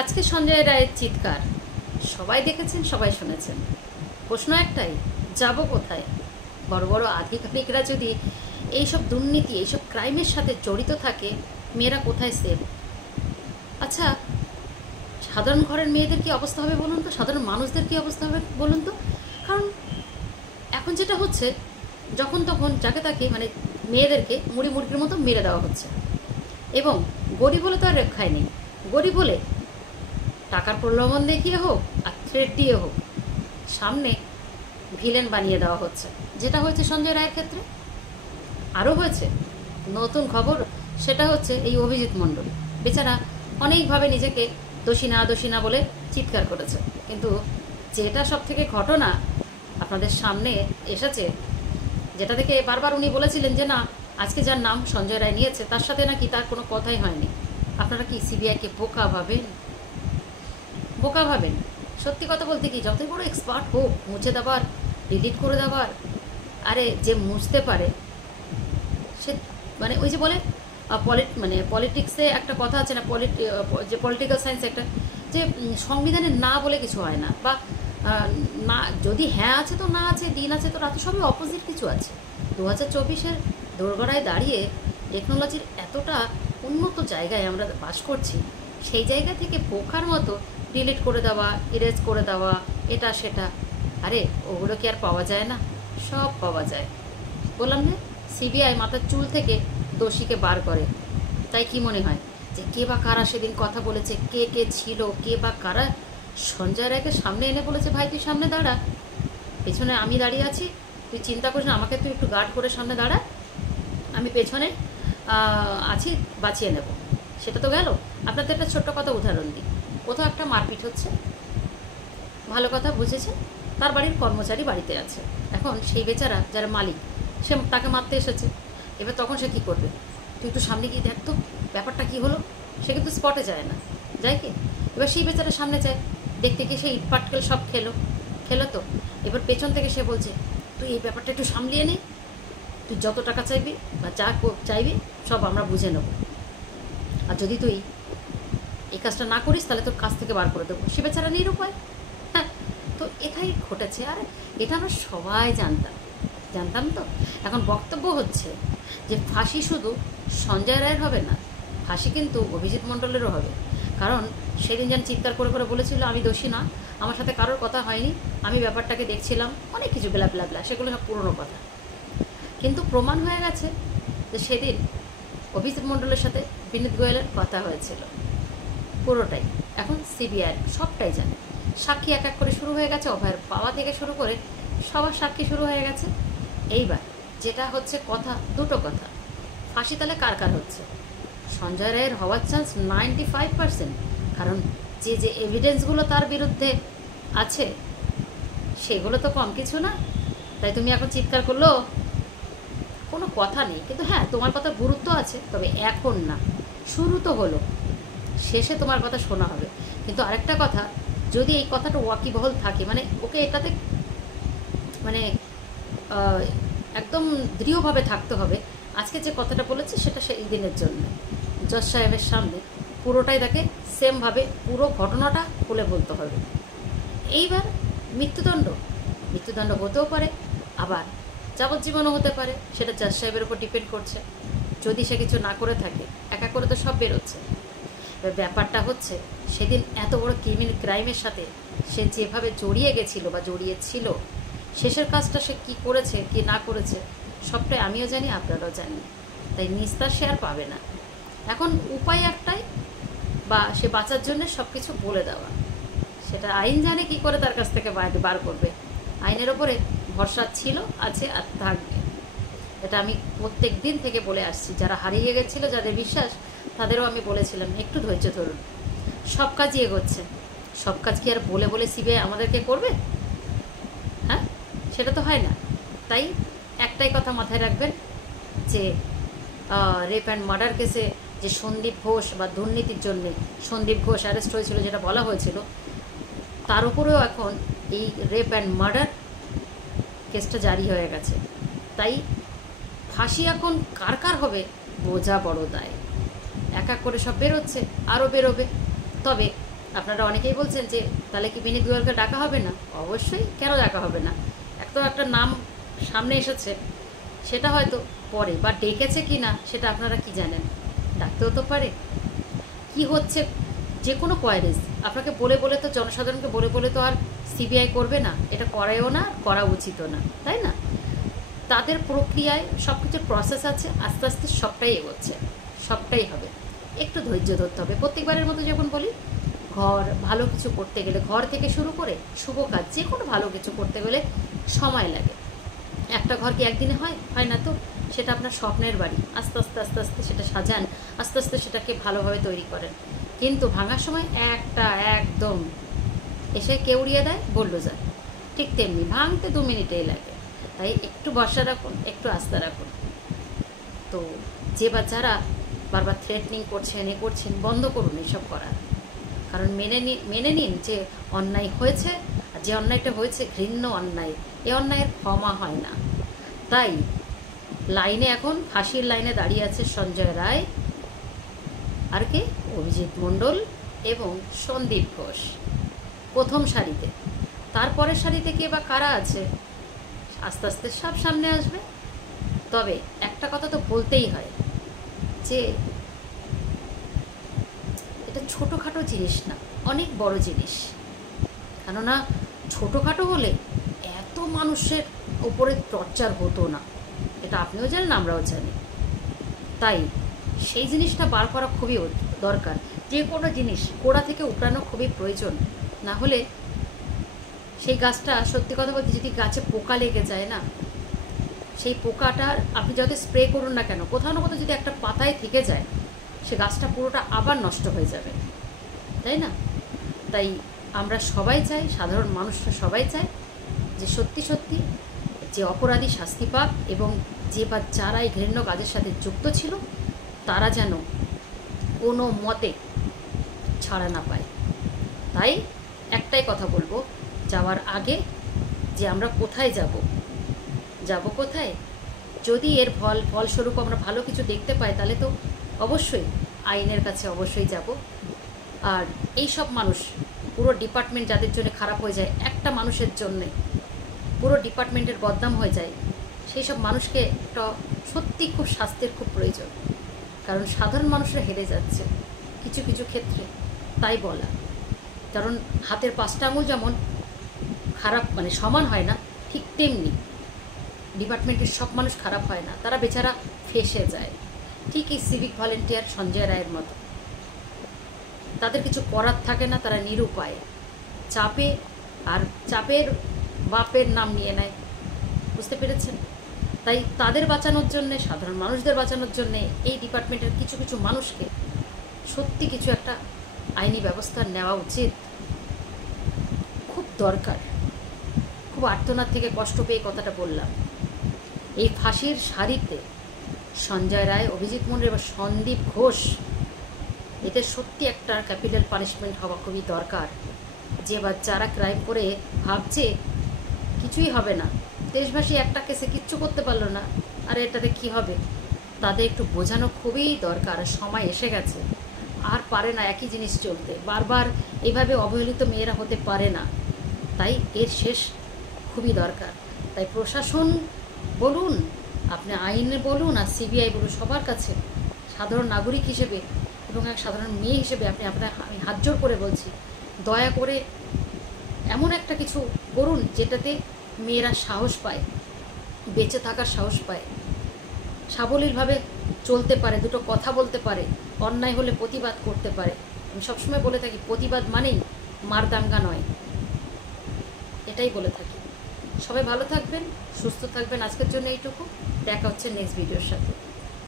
আজকে সঞ্জয় রায়ের চিৎকার সবাই দেখেছেন, সবাই শুনেছেন। প্রশ্ন একটাই, যাব কোথায়? বড় বড় আধিকারিকরা যদি এইসব দুর্নীতি, এইসব ক্রাইমের সাথে জড়িত থাকে, মেয়েরা কোথায় সেফ? আচ্ছা, সাধারণ ঘরের মেয়েদের কি অবস্থা হবে বলুন তো? সাধারণ মানুষদের কি অবস্থা হবে বলুন তো? কারণ এখন যেটা হচ্ছে, যখন তখন যাকে তাকে মানে মেয়েদেরকে মুড়ি মুরগির মতো মেরে দেওয়া হচ্ছে। এবং গরিব হলে তো আর রক্ষায় নেই। গরিব হলে টাকার প্রলোভন দেখিয়ে হোক আর থ্রেট দিয়ে হোক সামনে ভিলেন বানিয়ে দেওয়া হচ্ছে, যেটা হয়েছে সঞ্জয় রায়ের ক্ষেত্রে। আরও হয়েছে নতুন খবর, সেটা হচ্ছে এই অভিজিৎ মণ্ডল বেচারা অনেকভাবে নিজেকে দোষী না বলে চিৎকার করেছে। কিন্তু যেটা সব থেকে ঘটনা আপনাদের সামনে এসেছে, যেটা থেকে বারবার উনি বলেছিলেন যে না, আজকে যার নাম সঞ্জয় রায় নিয়েছে তার সাথে নাকি তার কোনো কথাই হয়নি। আপনারা কি সিবিআইকে বোকা ভাবেন? বোকা ভাবেন? সত্যি কথা বলতে কি, যতই বড় এক্সপার্ট হোক মুছে দেওয়ার, ডিলিট করে দেওয়ার, আরে যে মুছতে পারে সে মানে ওই যে বলে পলিটিক্সে একটা কথা আছে না, যে পলিটিক্যাল সায়েন্স একটা, যে সংবিধানে না বলে কিছু হয় না, বা না যদি হ্যাঁ আছে তো না আছে, দিন আছে তো রাতে, সবই অপোজিট কিছু আছে। 2024-এর দোরগোড়ায় দাঁড়িয়ে টেকনোলজির এতটা উন্নত জায়গায় আমরা বাস করছি, সেই জায়গা থেকে বোকার মতো ডিলিট করে দেওয়া, ইরেজ করে দেওয়া, এটা সেটা, আরে ওগুলো কি আর পাওয়া যায় না? সব পাওয়া যায়। বললাম না, সিবিআই মাথার চুল থেকে দোষীকে বার করে। তাই কি মনে হয় যে কে বা কারা সেদিন কথা বলেছে, কে কে ছিল, কে বা কারা সঞ্জয় রায়কে সামনে এনে বলেছে ভাই তুই সামনে দাঁড়া, পেছনে আমি দাঁড়িয়ে আছি, তুই চিন্তা করিস না, আমাকে তুই একটু গার্ড করে সামনে দাঁড়া, আমি পেছনে আছি, বাঁচিয়ে নেব। সেটা তো গেল। আপনাদের একটা ছোট্ট কথা উদাহরণ দিই। কোথাও একটা মারপিট হচ্ছে, ভালো কথা বুঝেছেন, তার বাড়ির কর্মচারী বাড়িতে আছে, এখন সেই বেচারা যারা মালিক সে তাকে মারতে এসেছে। এবার তখন সে কী করবে? তুই একটু সামনে গিয়ে দেখ তো ব্যাপারটা কী হলো। সে কিন্তু স্পটে যায় না, যায় কি? এবার সেই বেচারা সামনে যায়, দেখতে গিয়ে সে ইটপাটকেল সব খেলো তো। এবার পেছন থেকে সে বলছে তুই এই ব্যাপারটা একটু সামলিয়ে নে, তুই যত টাকা চাইবি বা যা চাইবি সব আমরা বুঝে নেব, আর যদি তুই এই কাজটা না করিস তাহলে তোর কাজ থেকে বার করে দেবো। সে বেচারা নিরুপায়। হ্যাঁ, তো এটাই ঘটেছে। আর এটা আমরা সবাই জানতাম তো। এখন বক্তব্য হচ্ছে যে ফাঁসি শুধু সঞ্জয় রায়ের হবে না, ফাঁসি কিন্তু অভিজিৎ মণ্ডলেরও হবে। কারণ সেদিন যেন চিৎকার করে করে বলেছিল আমি দোষী না, আমার সাথে কারোর কথা হয়নি, আমি ব্যাপারটাকে দেখছিলাম, অনেক কিছু ব্লা ব্লা ব্লা, সেগুলো সব পুরনো কথা। কিন্তু প্রমাণ হয়ে গেছে যে সেদিন অভিজিৎ মণ্ডলের সাথে বিনীত গোয়েলের কথা হয়েছিল, পুরোটাই। এখন সিবিআই সবটাই জানে, সাক্ষী এক এক করে শুরু হয়ে গেছে, অভয়ের বাবা থেকে শুরু করে সবার সাক্ষী শুরু হয়ে গেছে। এইবার যেটা হচ্ছে কথা, দুটো কথা, ফাঁসি তাহলে কার কার হচ্ছে? সঞ্জয় রায়ের হওয়ার চান্স 95%, কারণ যে যে এভিডেন্সগুলো তার বিরুদ্ধে আছে সেগুলো তো কম কিছু না। তাই তুমি এখন চিৎকার করলো কোনো কথা নেই, কিন্তু হ্যাঁ তোমার কথা গুরুত্ব আছে, তবে এখন না, শুরু তো হলো, শেষে তোমার কথা শোনা হবে। কিন্তু আরেকটা কথা, যদি এই কথাটা ওয়াকিবহল থাকে, মানে ওকে এটাতে মানে একদম দৃঢ়ভাবে থাকতে হবে, আজকে যে কথাটা বলেছে সেটা সেই দিনের জন্য জজ সাহেবের সামনে পুরোটাই তাকে সেমভাবে পুরো ঘটনাটা খুলে বলতে হবে। এইবার মৃত্যুদণ্ড হতেও পারে, আবার যাবজ্জীবনও হতে পারে, সেটা জজ সাহেবের উপর ডিপেন্ড করছে। যদি সে কিছু না করে থাকে, একা করে তো সব বেরোচ্ছে। ব্যাপারটা হচ্ছে সেদিন এত বড় ক্রাইমের সাথে সে যেভাবে জড়িয়ে গেছিল বা জড়িয়েছিল, শেষের কাজটা সে কী করেছে কি না করেছে সবটাই আমিও জানি, আপনারাও জানি। তাই নিস্তার সে আর পাবে না। এখন উপায় একটাই, বা সে বাঁচার জন্য সব কিছু বলে দেওয়া, সেটা আইন জানে কি করে তার কাছ থেকে বার করবে। আইনের ওপরে ভরসা ছিল, আছে আর থাকবে। এটা আমি প্রত্যেক দিন থেকে বলে আসছি। যারা হারিয়ে গেছিল, যাদের বিশ্বাস, তাদেরও আমি বলেছিলাম একটু ধৈর্য ধরুন, সব কাজই এগোচ্ছে। সব কাজ কি আর বলে বলে সিবিআই আমাদেরকে করবে? হ্যাঁ, সেটা তো হয় না। তাই একটাই কথা মাথায় রাখবেন, যে রেপ অ্যান্ড মার্ডার কেসে যে সন্দীপ ঘোষ বা দুর্নীতির জন্যে সন্দীপ ঘোষ অ্যারেস্ট হয়েছিল, যেটা বলা হয়েছিল, তার উপরেও এখন এই রেপ অ্যান্ড মার্ডার কেসটা জারি হয়ে গেছে। তাই ফাঁসি এখন কার কার হবে বোঝা বড় দায়। এক এক করে সব বেরোচ্ছে, আরও বেরোবে। তবে আপনারা অনেকেই বলছেন যে তাহলে কি বিনীত গোয়ালকে ডাকা হবে না? অবশ্যই, কেন ডাকা হবে না? একটা নাম সামনে এসেছে, সেটা হয়তো পরে বা ডেকেছে কি না সেটা আপনারা কি জানেন, ডাকতেও তো পারে। কি হচ্ছে যে কোনো কোয়ারিজ আপনাকে বলে বলে তো, জনসাধারণকে বলে বলে তো আর সিবিআই করবে না, এটা করেও না, করা উচিতও না, তাই না? তাদের প্রক্রিয়ায় সব কিছুর প্রসেস আছে, আস্তে আস্তে সবটাই এগোচ্ছে, সবটাই হবে। একটু ধৈর্য ধরতে হবে। প্রত্যেকবারের মতো যখন বলি, ঘর ভালো কিছু করতে গেলে, ঘর থেকে শুরু করে শুভ কাজ যে কোনো ভালো কিছু করতে গেলে সময় লাগে। একটা ঘর কি একদিনে হয়? হয় না তো। সেটা আপনার স্বপ্নের বাড়ি, আস্তে আস্তে আস্তে আস্তে সেটা সাজান, আস্তে আস্তে সেটাকে ভালোভাবে তৈরি করেন। কিন্তু ভাঙার সময় একদম এসে কেউ উড়িয়ে দেয়, বললো যায়। ঠিক তেমনি ভাঙতে 2 মিনিটেই লাগে। তাই একটু ভরসা রাখুন, একটু আস্থা রাখুন। তো যে বাচ্চারা বারবার থ্রেটনিং করছেন, করছেন, বন্ধ করুন এসব করার। কারণ মেনে নিন যে অন্যায় হয়েছে, আর যে অন্যায়টা হয়েছে ঘৃণ্য অন্যায়, এ অন্যায়ের ক্ষমা হয় না। তাই লাইনে এখন ফাঁসির লাইনে দাঁড়িয়ে আছে সঞ্জয় রায়, আর কে? অভিজিৎ মণ্ডল এবং সন্দীপ ঘোষ প্রথম সারিতে। তারপরের সারিতে কে বা কারা আছে আস্তে আস্তে সব সামনে আসবে। তবে একটা কথা তো বলতেই হয় যে এটা ছোটোখাটো জিনিস না, অনেক বড় জিনিস। কেননা ছোটোখাটো হলে এত মানুষের ওপরে টর্চার হতো না, এটা আপনিও জানেন, আমরাও জানি। তাই সেই জিনিসটা বার করা খুবই দরকার। যে কোনো জিনিস গোড়া থেকে উপড়ানো খুবই প্রয়োজন। না হলে সেই গাছটা, সত্যি কথা বলতে, যদি গাছে পোকা লেগে যায় না, সেই পোকাটার আপনি যত স্প্রে করুন না কেন, কোথাও না কোথাও যদি একটা পাতায় থেকে যায়, সে গাছটা পুরোটা আবার নষ্ট হয়ে যাবে, তাই না? তাই আমরা সবাই চাই, সাধারণ মানুষরা সবাই চায় যে সত্যি সত্যি যে অপরাধী শাস্তি পাক, এবং যে বা যারা এই ঘৃণ্য কাজের সাথে যুক্ত ছিল তারা যেন কোনো মতে ছাড়া না পায়। তাই একটাই কথা বলবো যাওয়ার আগে, যে আমরা কোথায় যাব কোথায়? যদি এর ফলস্বরূপ আমরা ভালো কিছু দেখতে পাই, তাহলে তো অবশ্যই আইনের কাছে অবশ্যই যাব। আর এই সব মানুষ, পুরো ডিপার্টমেন্ট যাদের জন্য খারাপ হয়ে যায়, একটা মানুষের জন্যে পুরো ডিপার্টমেন্টের বদনাম হয়ে যায়, সেই সব মানুষকে একটা সত্যি খুব শাস্তির খুব প্রয়োজন। কারণ সাধারণ মানুষরা হেরে যাচ্ছে কিছু কিছু ক্ষেত্রে, তাই বলা। কারণ হাতের 5টা আঙুল যেমন খারাপ মানে সমান হয় না, ঠিক তেমনি ডিপার্টমেন্টের সব মানুষ খারাপ হয় না, তারা বেচারা ফেঁসে যায়। ঠিক এই সিভিক ভলেন্টিয়ার সঞ্জয় রায়ের মতো, তাদের কিছু করার থাকে না, তারা নিরুপায়, চাপের বাপের নাম নিয়ে নেয়। বুঝতে পেরেছেন? তাই তাদের বাঁচানোর জন্যে, সাধারণ মানুষদের বাঁচানোর জন্যে এই ডিপার্টমেন্টের কিছু কিছু মানুষকে সত্যি কিছু একটা আইনি ব্যবস্থা নেওয়া উচিত, খুব দরকার। খুব আর্তনাদ থেকে কষ্ট পেয়ে কথাটা বললাম। এই ফাঁসির সারিতে সঞ্জয় রায়, অভিজিৎ মণ্ডল এবং সন্দীপ ঘোষ, এদের সত্যি একটা ক্যাপিটাল পানিশমেন্ট হওয়া খুবই দরকার। যে বাচ্চারা ক্রাইম করে ভাবছে কিছুই হবে না, দেশবাসী একটা কেসে কিচ্ছু করতে পারলো না, আর এটাতে কি হবে, তাদের একটু বোঝানো খুবই দরকার। সময় এসে গেছে, আর পারে না একই জিনিস চলতে, বারবার এইভাবে অবহেলিত মেয়েরা হতে পারে না। তাই এর শেষ খুবই দরকার। তাই প্রশাসন বলুন, আপনি আইনে বলুন, আর সিবিআই বলুন, সবার কাছে সাধারণ নাগরিক হিসেবে এবং এক সাধারণ মেয়ে হিসেবে আমি হাত জোর করে বলছি, দয়া করে এমন একটা কিছু করুন যেটাতে মেয়েরা সাহস পায়, বেঁচে থাকার সাহস পায়, সাবলীলভাবে চলতে পারে, দুটো কথা বলতে পারে, অন্যায় হলে প্রতিবাদ করতে পারে। আমি সবসময় বলে থাকি, প্রতিবাদ মানেই মারদাঙ্গা নয়, এটাই বলে থাকি। সবাই ভালো থাকবেন, সুস্থ থাকবেন। আজকের জন্য এইটুকু, দেখা হচ্ছে নেক্সট ভিডিওর সাথে।